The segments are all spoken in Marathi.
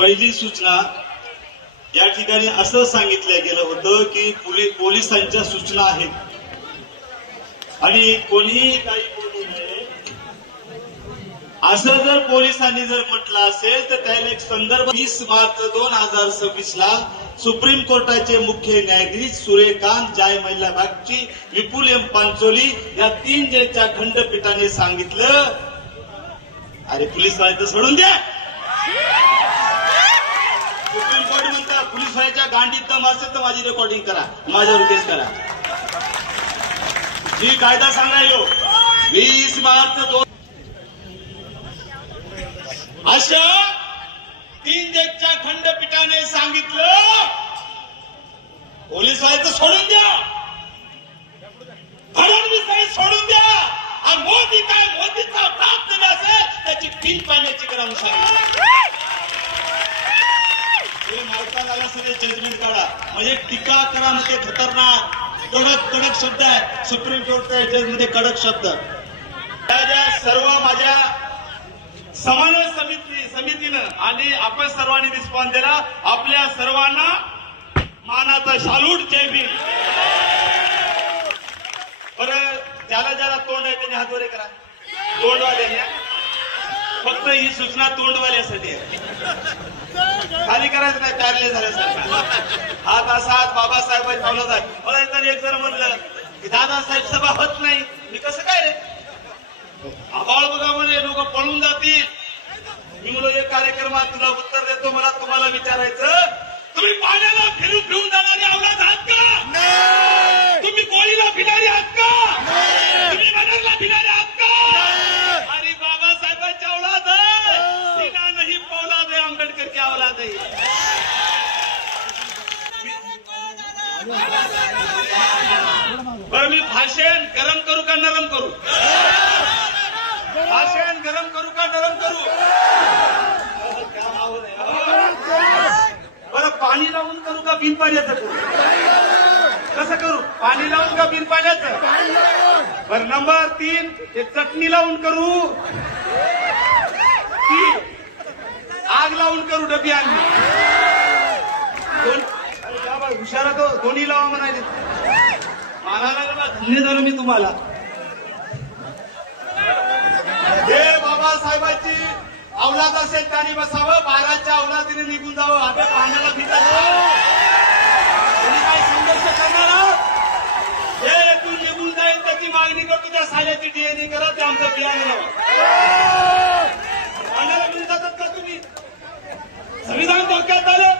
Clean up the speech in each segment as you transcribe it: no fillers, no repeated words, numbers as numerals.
पहिली सूचना या ठिकाणी असं सांगितलं गेलं होतं की पोलिसांच्या सूचना आहेत आणि कोणीही काही बोलू नये असं जर पोलिसांनी जर म्हटलं असेल तर त्याला एक संदर्भ 20 मार्च 2026 ला सुप्रीम कोर्टाचे मुख्य न्यायाधीश सूर्यकांत जय महिला बागची विपुल एम पांचोली या 3 जजच्या खंडपीठाने सांगितलं अरे पोलीस वाले तर सोडून द्या. सुप्रीम कोर्ट म्हणतं पोलीस वाल्याच्या गांडीत दम असेल तर माझी रेकॉर्डिंग करा, माझ्यावर केस करा. जी कायदा सांगायो 20 मार्च 2 अशा 3 जजच्या खंडपीठाने सांगितलं पोलीस वाल्याचं सोडून द्या, फडणवीस सोडून द्या. मोदी काय मोदीचा प्राप्त असेल त्याची पिन पाण्याची गरम सांगितलं. मार्का झाला सगळे जजमेंट काढा म्हणजे टीका करा मध्ये खतरनाक कडक शब्द आहे. सुप्रीम कोर्टच्या जजमध्ये कडक शब्द. ज्या सर्व माझ्या समन्वय समितीनं आणि आपण सर्वांनी रिस्पॉन्स दिला. आपल्या सर्वांना मानाचा शालूट. जय भीम. बरं त्याला ज्याला तोंड आहे त्याने हात वर करा. तोंडवाले फक्त ही सूचना तोंडवाल्यासाठी आहे, खाली करायचं नाही. पॅरले झाल्यासारखा हात असा हात बाबासाहेब ठेवला जाय. मला एकाने एक जण म्हणलं की दादासाहेब सभा होत नाही. मी कसं काय रे आबाळ बघा म्हणे लोक पळून जातील. मी म्हणलो एक कार्यक्रमात तुला उत्तर देतो. मला तुम्हाला विचारायचं तुम्ही पाण्याला फिरून जाणारी अवलाद आहात का? तुम्ही गोळीला भिणारी आहात का? तुम्ही मनाला भिणारी आहात का? आणि बाबासाहेबांच्या अवलाद सीना नाही पौलाद आहे, आंबेडकर की अवलाद आहे. बरं मी भाषण गरम करू का नरम करू? भाषण गरम करू का नरम करू? बरं पाणी लावून करू का बिन पाण्याचं करू? कसं करू? पाणी लावून का बिन पाण्याचं? बरं नंबर 3 ते चटणी लावून करू की आग लावून करू? डबी आणली हुशारा तो दोन्ही लावा म्हणाले. मानाला धन्य झालो मी तुम्हाला. हे बाबासाहेबांची अवलाद असेल त्यांनी बसावं, 12च्या अवलादीने निघून जावं. आपल्या पाण्याला भिजावं. तुम्ही काय संघर्ष करणार? हे तू निघून जाईल त्याची मागणी करतो. त्या साल्याची डीएनए करा, ते आमचं बियाणे लावा. पाण्याला भिजून जातात का तुम्ही? संविधान धोक्यात आलं.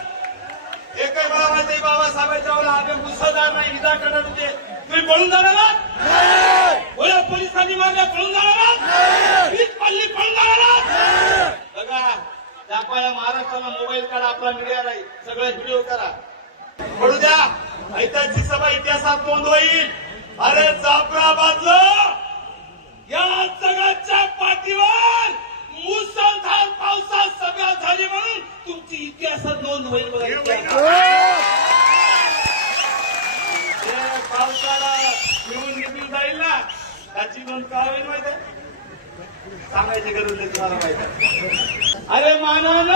एकही मला माहिती बाबासाहेबांच्या वेळेला आम्ही मुसळधार नाही विजा करणार होते. तुम्ही पळून जाणार ना? बोला पोलिसांनी मारल्या पळून जाणार ना? वीज पडली पळून जाणार ना? बघा दाखवा या महाराष्ट्राला मोबाईल काढा, आपला मीडिया राहील, सगळे व्हिडिओ करा, पडू द्या. ऐतिहासिक सभा इतिहासात नोंद होईल. अरे जाफराबादला या जगाच्या पाठीवर मुसळधार पावसात सभा झाली म्हणून तुमची इतिहासात नोंद होईल. पावसाला निघून जाईल ना त्याची नोंद का होईल माहिती आहे? सांगायची गरज नाही तुम्हाला माहिती आहे. अरे मानानं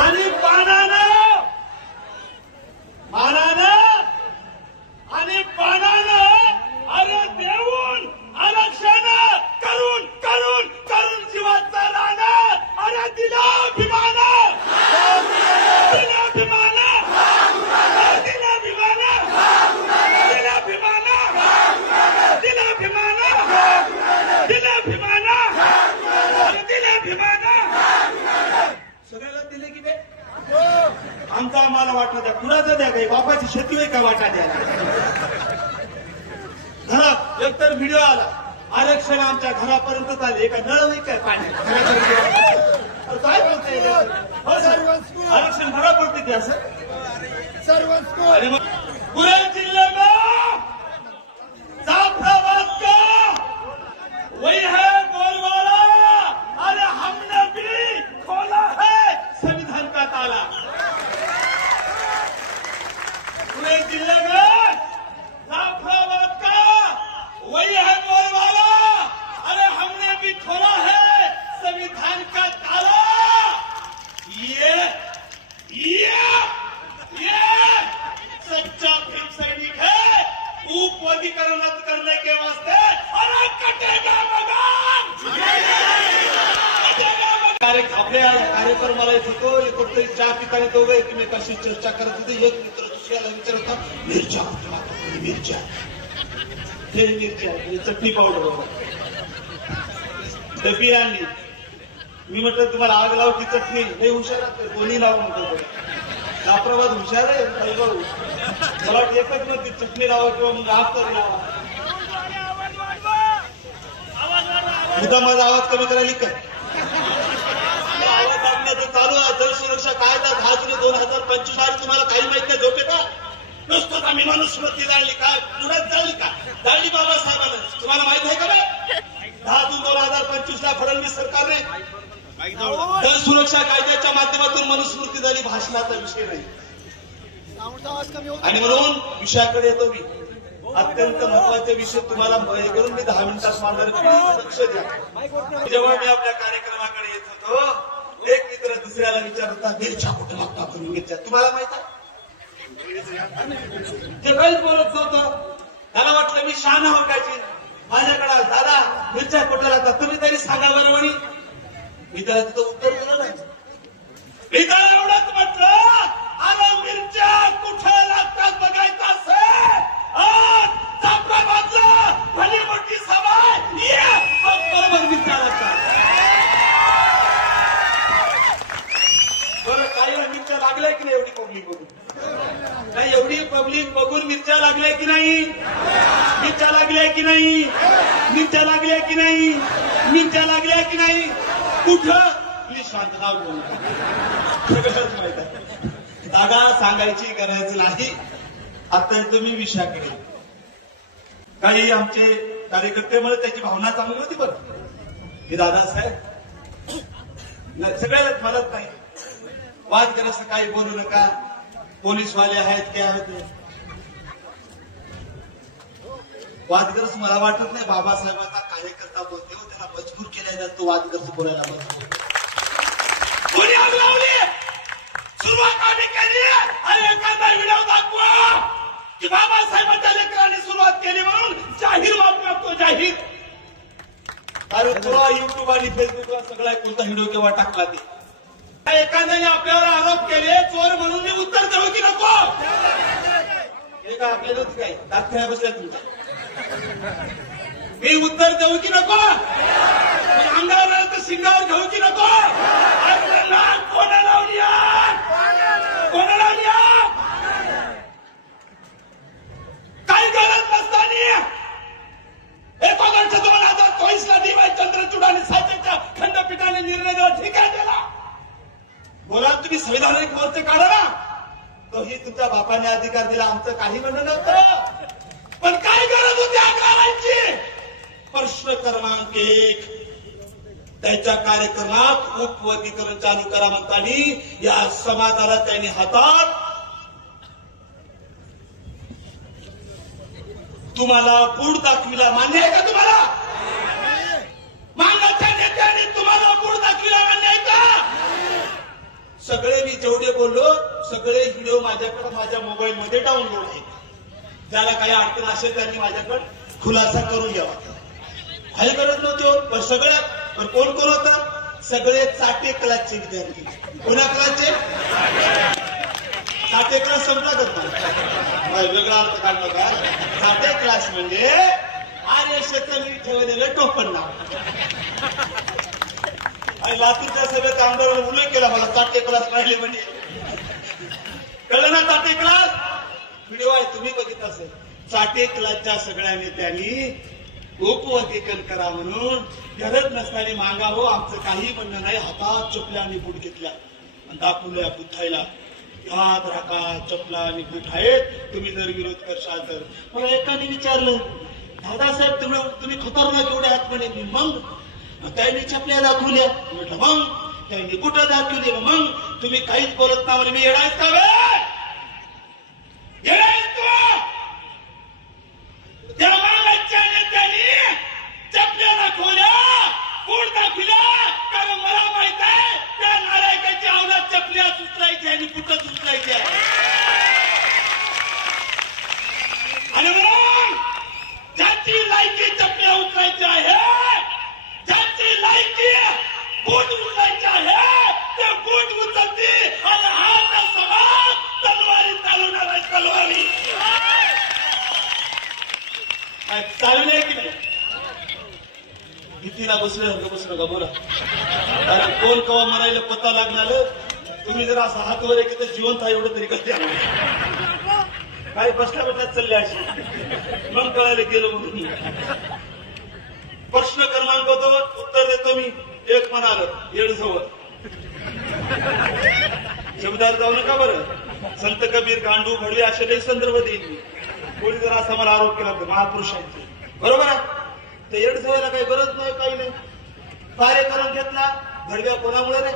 आणि पानानं, मानानं आणि पानानं अरे देऊन आरक्षण करून करून करून जीवाचा राहणार. अरे दिला अभिमान, दिला अभिमान, दिला अभिमान, दिला अभिमान, दिला अभिमान, दिला अभिमान, दिला अभिमान. सगळ्याला दिले की बे आमचा आम्हाला वाटा द्या. कुणाचा द्या काही बापाची शेती होय का वाटा द्यायला? घरात एकतर व्हिडिओ आला आरक्षण आमच्या घरापर्यंत आले का नळ नाही काय पाण्यात काय बोलते? आरक्षण घरापर्यंत द्या सर. अरे मग पुणे जिले में जाफराबाद का वही है बोलवाला. अरे हमने भी खोला है संविधान का ताला. पुणे जिले में जाफराबाद का वही है बोलवाला. अरे हमने भी खोला है संविधान का ताला. आपल्या कार्यक्रमाला येत होतो, एक कुठेतरी चहा पिताना दोघं एकमेकाशी चर्चा करत होते. एक मित्र दुसऱ्याला विचारत होता, मिरच्या मिरच्या हे मिरच्या चटणी पावडर डबी आणली. मी म्हटलं तुम्हाला आग लावती चटणी हे हुशार कोणी लावू म्हणतो. जाफराबाद हुशार आहे मला वाटतं एकच मग ती चटणी लावा किंवा मग आग तरी लावा. तुझा माझा आवाज कमी करायला काय आवाज आणण्याचं चालू आहे. जल सुरक्षा कायदा 10 जुलै 2025 आहे. तुम्हाला काही माहित नाही झोपे का नुसतं आम्ही मनुस्मृती जाळली काय पुण्यात जाळली का जाळली बाबासाहेबांना तुम्हाला माहित आहे का नाही. 10 जून 2025 ला फडणवीस सरकारने जल सुरक्षा कायद्याच्या माध्यमातून मनुस्मृती झाली. भाषणाचा विषय नाही. आणि म्हणून विषयाकडे येतो मी. अत्यंत महत्वाचे विषय तुम्हाला करून मी 10 मिनिटात मांडणार. लक्ष द्या. जेव्हा मी आपल्या कार्यक्रमाकडे येत होतो एक मित्र दुसऱ्याला विचारत होता मिरच्या कुठे लागतात तुम्ही मिरच्या तुम्हाला माहित आहे ते काहीच बोलत नव्हतं. त्याला वाटलं मी शहाणा होकायची. माझ्याकडे दादा मिरच्या कुठे लागतात तुम्ही तरी सांगा बरं म्हणी. मी त्याला तिथं उत्तर दिलं नाही. मी त्याला एवढंच म्हटलं अरे मिरच्या कुठे लागतात बघायचं असेल जाफराबादला भली मोठी सभा बरोबर मिरच्या लागतात. बरं काही मिरच्या लागल्या की नाही एवढी पब्लिक बघून नाही एवढी पब्लिक बघून मिरच्या लागल्या की नाही मिरच्या लागल्या की नाही मिरच्या लागल्या की नाही मिरच्या लागल्या की नाही कुठं प्लीज शांत नाव बोलू सगळंच माहित आहे. जागा सांगायची गरज नाही. आता तुम्ही विषयाकडे काही आमचे कार्यकर्ते मला त्याची भावना चांगली होती बरं की दादासाहेब सगळ्यालाच म्हणत नाही वाद करायचं काही बोलू नका पोलीसवाले आहेत काय आहेत वादग्रस्त मला वाटत नाही बाबासाहेबांचा कार्यकर्ता बोलते हो त्याला मजबूर केला जातो वादग्रस्त बोलायला मजबूर कोणी आग लावली सुरुवात आम्ही केली आणि एखादा व्हिडिओ दाखवा की बाबासाहेबांच्या लेकरांनी सुरुवात केली म्हणून जाहीर माफी मागतो जाहीर. अरे तुला युट्यूब आणि फेसबुकला सगळा कोणता व्हिडिओ केव्हा टाकला ते एखाद्याने आपल्यावर आरोप केले चोर म्हणून मी उत्तर देऊ की नको हे का आपल्याला काय दाखल्या बसल्या तुमच्या मी उत्तर देऊ की नको अंगावर तर शिंगावर घेऊ की नको कोणा लावली कोणा लावली काही गरज नसताना 1 ऑगस्ट 2024 ला डी वाय चंद्रचूड आणि साहेबांच्या खंडपीठाने निर्णय दिला ठीक आहे त्याला बोला तुम्ही संविधानिक मोर्चे काढा ना तोही तुमच्या बापाने अधिकार दिला आमचं काही म्हणणं नव्हतं पण काय गरज होती आग लावायची. प्रश्न क्रमांक 1 त्याच्या कार्यक्रमात उपवर्गीकरण चालू करा म्हणताना या समाजाला त्यांनी हातात तुम्हाला बूड दाखविला मान्य आहे का तुम्हाला मागाच्या नेत्यांनी तुम्हाला बूड दाखविला मान्य आहे का. सगळे मी जेवढे बोललो सगळे व्हिडिओ माझ्याकडे माझ्या मोबाईल मध्ये डाउनलोड आहेत. ज्याला काही अडचण असेल त्यांनी माझ्याकडे खुलासा करून घ्यावा. काही गरज नव्हती पण सगळ्यात पण कोण कोण होतं सगळे चाटे क्लासचे विद्यार्थी. कोणा क्लासचे चाटे क्लास संपला करतो वेगळा अर्थ काढला का. चाटे क्लास म्हणजे आर्यक्षेत्र मी ठेवलेलं टोपण नाव आणि लातूरच्या सभेत आमदारांनी उल्लेख केला मला चाटे क्लास राहिले म्हणजे कळलं ना. चाटे क्लास व्हिडिओ आहे तुम्ही बघितला असेल. चाटे क्लासच्या सगळ्या नेत्यांनी उपवर्गीकरण करा म्हणून गरज नसताना मागावं आमचं काही म्हणणं नाही. हातात चपल्या आणि बूट घेतल्या आणि दाखवल्या बुथायला हात राखा चपला आणि बूट आहेत तुम्ही जर विरोध करशाल तर. मला एकाने विचारलं दादासाहेब तुम्ही खतरनाक एवढे आहात म्हणे. मग त्यांनी चपल्या दाखवल्या म्हटलं मग त्यांनी बुटं दाखवली मग तुम्ही काहीच बोलत ना म्हणे. मी येणार का त्या मागाच्या नेत्यांनी चपल्या दाखवल्या बूट दाखवल्या कारण मला माहित आहे त्या नालायकाच्या अवलाद चपल्या सुचलायच्या आणि बुटं सुचलायच्या आणि म्हणून ज्याची लायकी चपल्या उचलायची आहे ज्याची लायकी बूट उचलायची आहे नका बोला, कारण कोण कवा मरायला पत्ता लागणार. तुम्ही जर असं हात वर की तर जिवंत आहे एवढं तरी कसं काही बसल्या बसल्यात चालले असे मग कळायला गेलो म्हणून. प्रश्न क्रमांक 2 उत्तर देतो मी. एक म्हणाल येडजवळ शब्दार जाऊ नका बरं. संत कबीर, गांडू, भडवे असे काही संदर्भ देईल मी. कोणी जर असा मला आरोप केला तर महापुरुषांचे बरोबर आहे. तर येडजवळला काही गरज नाही, काही नाही. कार्य करून घेतला भडव्या कोणामुळे रे?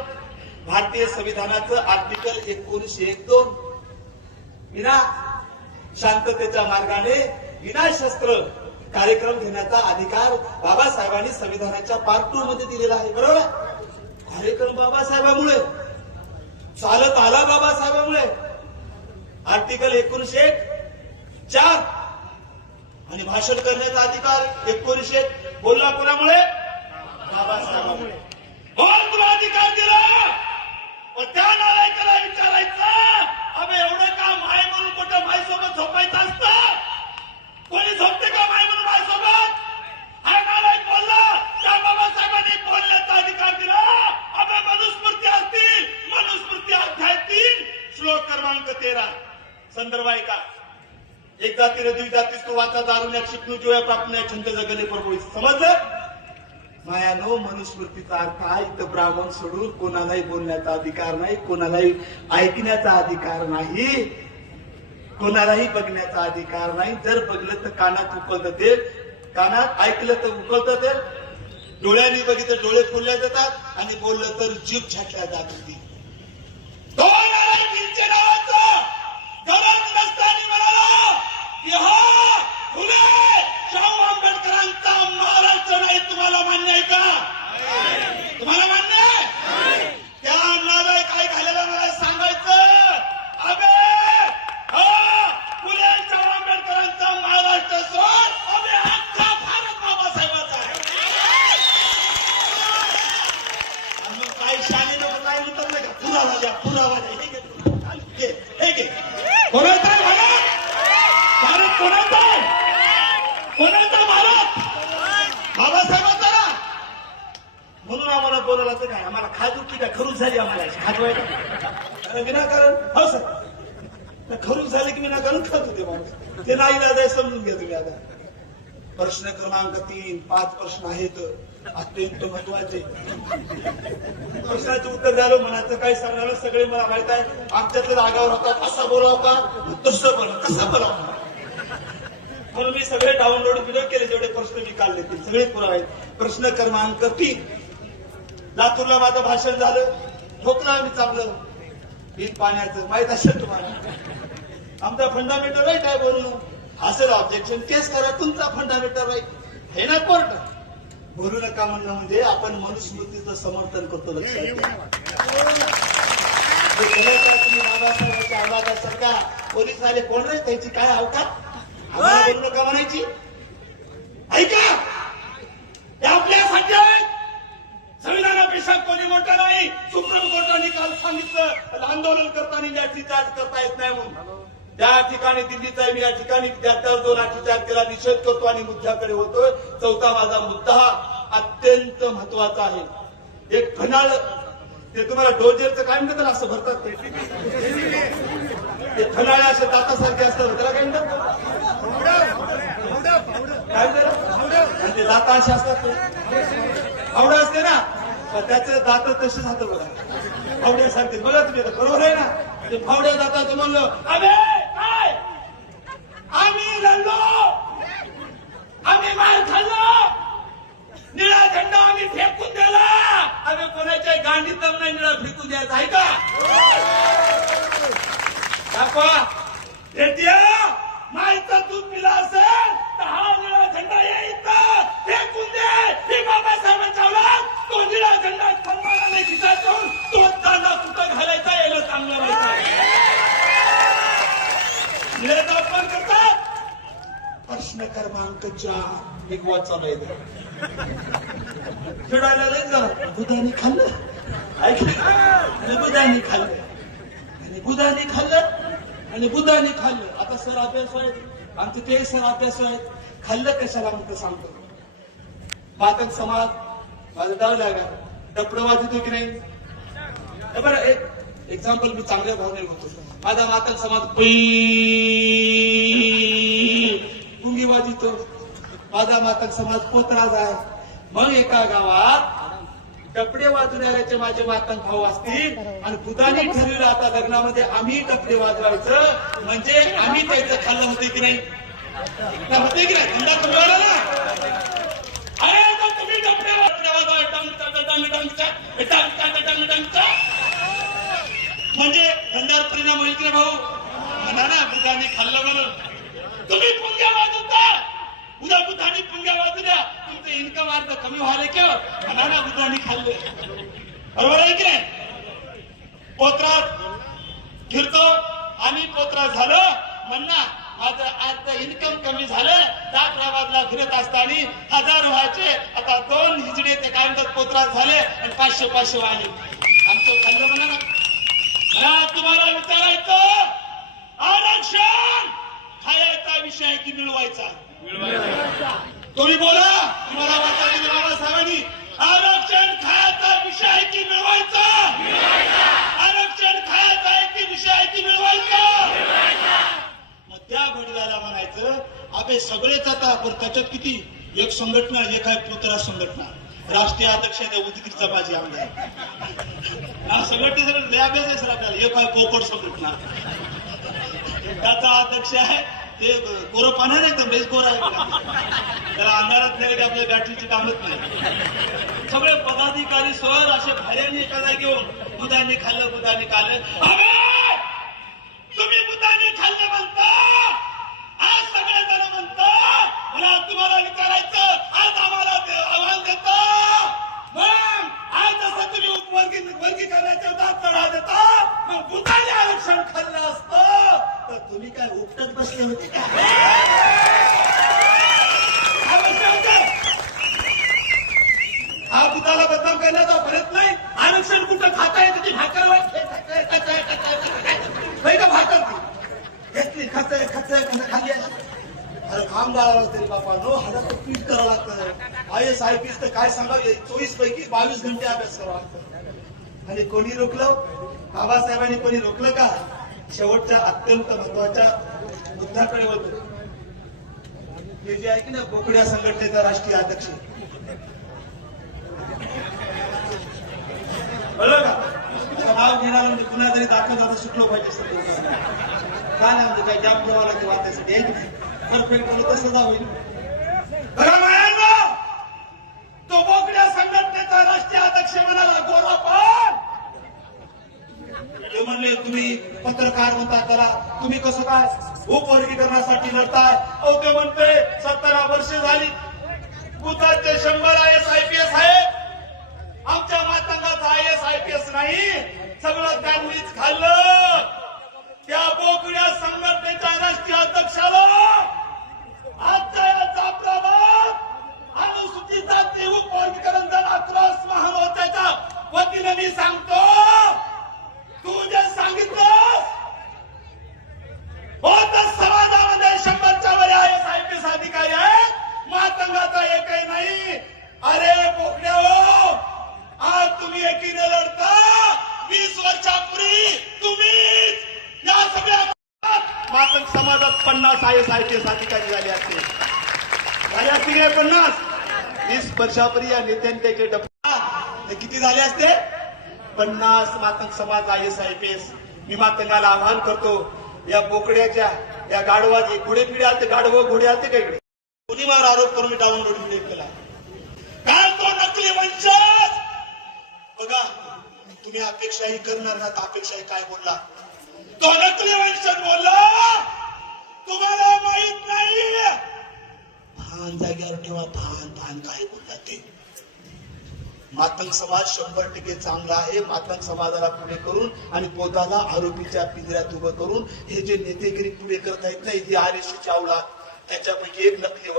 भारतीय संविधानाचं आर्टिकल 1901-2 विना शांततेच्या मार्गाने विना शस्त्र कार्यक्रम घेण्याचा अधिकार बाबासाहेबांनी संविधानाच्या पार्ट 2 मध्ये दिलेला आहे. बरोबर आहे. कार्यक्रम बाबासाहेबांमुळे चालत आला, बाबासाहेबांमुळे. आर्टिकल 1901-4 आणि भाषण करण्याचा अधिकार 1901 बोलला कोणामुळे? बाबासाहेबांमुळे. म्हणून तुला अधिकार दिला. पण त्या नालायकाला विचारायचं, अबे एवढं काम आहे म्हणून कुठं माईसोबत झोपायचं असतं? कोणी झोपते का माई म्हणून माईसोबत? हा नालायक बोलला, त्या बाबासाहेबांनी बोलण्याचा अधिकार दिला. अबे मनुस्मृती असतील, मनुस्मृती अध्याय 3 श्लोक क्रमांक 13 संदर्भ आहे का? एक जाती दुई जातीस तू वाचा दारुण्या शिकणू जीवा प्राप्त छंद जगले प्रभू. समजलं? मायानो मनुस्मृतीचा अर्थ आहे इथं ब्राह्मण सोडून कोणालाही बोलण्याचा अधिकार नाही, कोणालाही ऐकण्याचा अधिकार नाही, कोणालाही बघण्याचा अधिकार नाही. जर बघलं तर कानात उकळतं ते, कानात ऐकलं तर उकळतं ते, डोळ्यांनी बघितलं डोळे फुलल्या जातात आणि बोललं तर जीभ छाटल्या जात होती. नावाचं गरज नसताना म्हणाला की हा फुले शाहू आंबेडकरांचा महाराष्ट्र नाही. तुम्हाला मान्य आहे का? तुम्हाला मान्य आहे? त्या नालायक काय घालेला मला सांगायचं, अबे फुले शाहू आंबेडकरांचा महाराष्ट्र सोड, अबे अख्खा भारत बाबासाहेबांचा आहे. मग काही शाने लोक काय म्हणतात नाही का, पुरावा द्या, पुरावा द्या. हे घे कोणाचा आहे भारत? भारत कोणाचा आहे? कोणाचा भारत? बाबासाहेबांचा. म्हणून आम्हाला बोलायला तर काय, आम्हाला खाजूकी काय खरूच झाली, आम्हाला खाजवायला विनाकारण. हो सर, खरूच झाली की विनाकारण खात होते माणूस. ते नाही ना समजून घ्या तुम्ही. आता प्रश्न क्रमांक 3 5 प्रश्न आहेत अत्यंत महत्वाचे. प्रश्नाचं उत्तर द्यायला म्हणायचं काय सांगणार सगळे मला माहित आहे. आमच्यातले रागावर होतात, असा बोलाव का, तसं बोला, कसं बोलावं. म्हणून मी सगळे डाउनलोड व्हिडिओ केले, जेवढे प्रश्न मी काढले ते सगळे पुरावे. प्रश्न क्रमांक 3 लातूरला माझं भाषण झालं, ठोकला आम्ही चापलं बिन पाण्याचं, माहित असेल तुम्हाला. आमचा फंडामेंटल राईट आहे बोलणं. असेल ऑब्जेक्शन केस करा, तुमचा फंडामेंटल राईट हे ना कोर्ट. बोलू नका म्हणणं म्हणजे आपण मनुस्मृतीचं समर्थन करतो. लक्षात तुम्ही बाबासाहेबांच्या आवाजासारखा पोलीस आले कोण रे, त्याची काय अवकात? आम्हाला बोलू नका म्हणायची. ऐका, आपल्यासाठी संविधानापेक्षा कोणी मोठं नाही. सुप्रीम कोर्टाने काल सांगितलं आंदोलन करताना लाठीचार्ज करता येत नाही म्हणून. त्या ठिकाणी दिल्लीचा आहे, मी या ठिकाणी विद्यार्थ्यावर जो लाठीचार्ज केला निषेध करतो आणि मुद्द्याकडे होतोय. चौथा माझा मुद्दा अत्यंत महत्वाचा आहे. एक खनाळ, ते तुम्हाला डोजेरचं काय म्हणतात असं भरतात ते खनाळे असे दातासारखे असतात, त्याला काय म्हणतात? काय म्हणतात? ते दाता असे असतात, फावडं असते ना, त्याचे दात तसेच हात बघा, फावड्यासारखे. बघा तुम्ही बरोबर आहे ना. ते फावड्या दाताचं म्हणलं, अबे काय आम्ही लढलो, आम्ही मार खाल्लो, निळा झेंडा आम्ही फेकून दिला. आम्ही कोणाच्या गांडीत दम नाही निळा फेकून द्यायचा आहे का? मायचं दूध पिला असेल तर हा निळा झेंडा यायचा फेकून दे. ही बाबासाहेबांच्या औलाद, तो निळा झेंडा सन्मानाने नाही दिसायचा, तो दांडा कुठं घालायचा याला चांगलं माहिती. निळ्याचा अपमान करतात. प्रश्न क्रमांक 4 एक वाच चालू आहे. फिरायला लय जा बुधाने खाल्लं, ऐकलं, आणि बुधाने खाल्लं, आणि बुधाने खाल्लं, आणि बुधाने खाल्लं. आता सर अभ्यास आहेत, आमचे ते सर अभ्यास आहेत. खाल्लं कशाला म्हणतं सांगतो. पातक समाज माझं डाव लागा डपडं वाजतो की नाही. बरं एक एक्झाम्पल मी चांगल्या भावनेने होतो. माझा मातंग समाज पुंगी वाजितो. माझा मातंग समाज पोतराज आहे. मग एका गावात डपडे वाजवणाऱ्याचे माझे मातंग भाऊ असतील आणि बुधाने ठरविलं आता लग्नामध्ये आम्ही डपडे वाजवायचं म्हणजे आम्ही त्याचं खाल्लं होते की नाही. होते की नाही. धंदा तुम्हाला ना तुम्ही डपडे म्हणजे धंद्यावर परिणाम होईल की भाऊ. म्हणा ना बुधाने खाल्लं म्हणून तुम्ही पुंग्या वाजवता. उद्या बुधाने पुंग्या वाजवल्या तुमचं इन्कम अर्ध कमी व्हायला किंवा म्हणा ना बुधाने खाल्ले. बरोबर आहे की नाही. पोत्रात फिरतो आम्ही पोत्रात झालो म्हणणार माझं आज इन्कम कमी झालं. 10 फिरत असताना 1000 व्हायचे आता 2 हिजडे ते काय म्हणतात पोत्रात झाले आणि 500 वाढले. आमचं खाल्लं म्हणा ना. तुम्हाला विचारायचं आरक्षण खायचा विषय आहे की मिळवायचा. तुम्ही बोला. तुम्हाला वाटतं की बाबासाहेबांनी आरक्षण खायचा विषय आहे की मिळवायचा. आरक्षण खायचा आहे की विषय आहे की मिळवायचा. मग त्या बडव्याला म्हणायचं अबे सगळेच आता आपण त्याच्यात किती एक संघटना एक आहे पोतरा संघटना. राष्ट्रीय अध्यक्ष उदगीरचा माझी आमदार संघटनेसाठी लय अभ्यास आहे सर आपल्याला. एक आहे पोपट संघटना त्याचा अध्यक्ष आहे ते कोरं पाणी नाही तर बेस कोर आहे. त्याला अंधारात नाही आपल्या बॅटरीची कामच नाही. सगळे पदाधिकारी सर असे भाऱ्याने एखादा घेऊन बुधाने खाल्लं बुधाने खाल्लं. तुम्ही बुधाने खाल्लं म्हणता आज सगळेजण म्हणता. मला तुम्हाला विचारायचं आज आम्हाला आव्हान देतो. मग आज जसं तुम्ही वर्गीकरणाच्या दात चढा देता मग बुधाने आरक्षण खाल्लं असतं तर तुम्ही काय उपटत बसले होते का. हा बुधाला बदनाम करण्याचा परत नाही. आरक्षण कुठं खाता येतं ती भाकर का भाकर घेतली खचय खाली अशी. अरे काम गाळावं तरी बापा नो हजार पीठ करावं लागतं. IAS IPS तर काय सांगावं 24 पैकी 22 घंटे अभ्यास करावा लागतो. आणि कोणी रोखलं बाबासाहेबांनी कोणी रोखलं का. शेवटच्या अत्यंत महत्वाच्या मुद्द्याकडे होतो. हे जे आहे की ना बोकड्या संघटनेचा राष्ट्रीय अध्यक्ष बरोबर का. नाव घेणार म्हणजे पुन्हा तरी दाखल आता सुटलो पाहिजे. काय नाही म्हणजे काय जाम प्रवाला ते वाचायसाठी आहे की नाही. परफेक्ट बोलत तसं जाऊ होईल. तो बोकड्या संघटनेचा राष्ट्रीय अध्यक्ष म्हणाला गोरापान. ते म्हणले तुम्ही पत्रकार म्हणता त्याला तुम्ही कसं काय उपवर्गीकरणासाठी लढताय. अहो ते म्हणते 17 वर्ष झाली बुधाचे 100 IAS IPS आहेत. आमच्या मातंगाचा IAS IPS नाही. सगळं त्यांनीच खाल्लं. त्या बोकड्या संघटनेच्या राष्ट्रीय अध्यक्षाला आजच्या या जाफराबाद अनुसूचित जाती उपवर्गीकरण क्रॉस महामोर्चाच्या वतीने मी सांगतो तू जे सांगितलंस होत समाजामध्ये 100च्या वर IAS IPS अधिकारी आहेत. मातंगाचा एकही नाही. अरे बोकड्या हो आज तुम्ही एकीने लढता. 20 वर्षापूर्वी तुम्हीच या सगळ्या मातंग समाजात 50 IAS IPS अधिकारी झाले असते. झाले असते काय 50. 20 वर्षापूर्वी या नेत्यांचे किती झाले असते 50 मातंग समाज IAS IPS. मी मातंगाला आवाहन करतो या बोकड्याच्या या गाढवाचे घोडे पिढे आलते गाढव घोडे आलते का इकडे कोणी मला आरोप करून मी डाउनलोड केला. काय तो नकली वंशज बघा. तुम्ही अपेक्षाही करणार ना अपेक्षाही काय बोलला. तो नकली वंशज बोलला तुम्हाला माहित नाही. भान जाग्यावर ठेवा. भान काय बोलला ते. मातंग समाज 100% चांगला आहे. मातंग समाजाला पुढे करून आणि पोताला आरोपीच्या पिंजऱ्यात उभं करून हे जे नेतेगिरी पुढे करत आहेत ना ही RSCची अवलाद त्याच्यापैकी एक नकली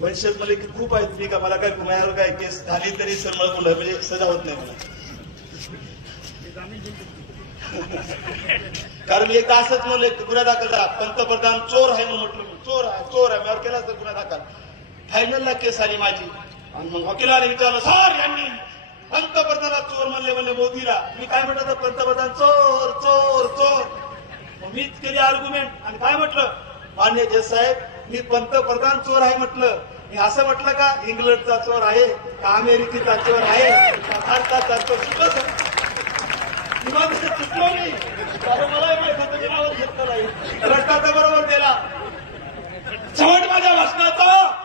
वंशज म्हणजे की खूप आहेत. मी का मला काय माझ्यावर काय केस झाली तरी सर मला बोला म्हणजे सजा होत नाही मला. कारण मी एकदा असंच म्हणलं गुन्हा दाखल झाला. पंतप्रधान चोर आहे म्हणून म्हटलं चोर आहे माझ्यावर केला तर गुन्हा दाखल. फायनलला केस आली माझी. आणि मग वकिलाने विचारलं, सर यांनी पंतप्रधानात चोर म्हणले मोदीला. मी काय म्हटलं तर पंतप्रधान चोर चोर चोर. मग मीच केली आर्ग्युमेंट आणि काय म्हटलं, मान्य जज साहेब मी पंतप्रधान चोर आहे म्हटलं. मी असं म्हटलं का इंग्लंडचा चोर आहे का अमेरिकेचा चोर आहे का भारताचा चोर. चुकलो मी. मलाही माहित होतं मी नावच घेतलं नाही. रट्टा तर बरोबर दिला. शेवट माझ्या भाषणाचा